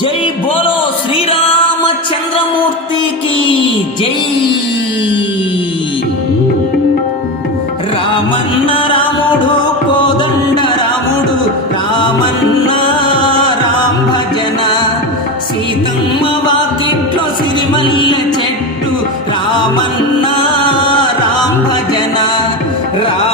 జై బోలో శ్రీరామచంద్రమూర్తికి జై. రామన్న రాముడు కోదండ రాముడు రామన్న రామ భజన సీతమ్మ వాకిట్లో సిరిమల్ల చెట్టు రామన్న రామ భజన రామన్న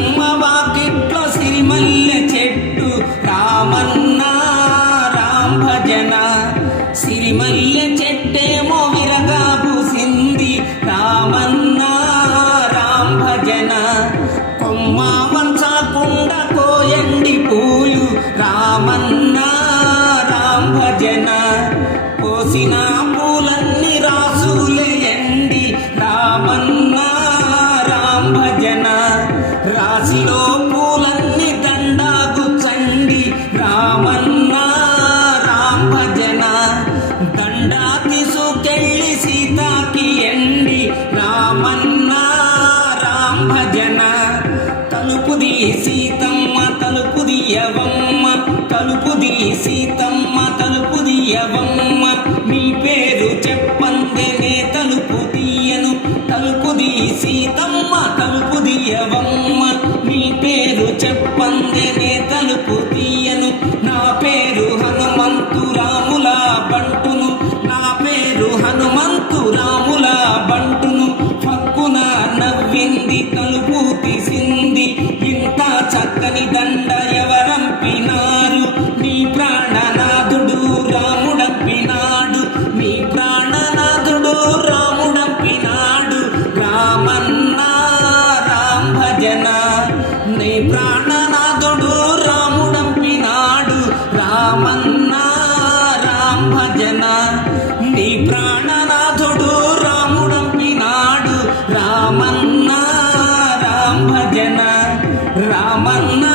సీతమ్మ వాకిట్లో సిరిమల్లె చెట్టు రామన్న రామ్ భజన. సిరిమల్లె చెట్టేమో విరగా పూసింది రామన్న రామ భజన. కొమ్మ వంచకుండా కోయండి పూలు రామన్న రామ్ భజన. పోసిన రామన్న రామ భజన. దండా తీసుకెళ్ళి సీతాకి ఎండి రామన్న రామ భజన. తలుపుది సీతమ్మ తలుపుది యవమ్మ తలుపుది సీతమ్మ తలుపుది యవమ్మ మీ పేరు చెప్పందేనే తలుపు తీయను. తలుపుది సీతమ్మ తలుపుది యవమ్మ మీ పేరు చెప్పందేనే తలుపు నీ ప్రాణనాథుడు రాముడంపినాడు రామన్న రామ భజన నీ ప్రాణనాథుడు రాముడంపినాడు రామన్న రామ భజన రామన్నా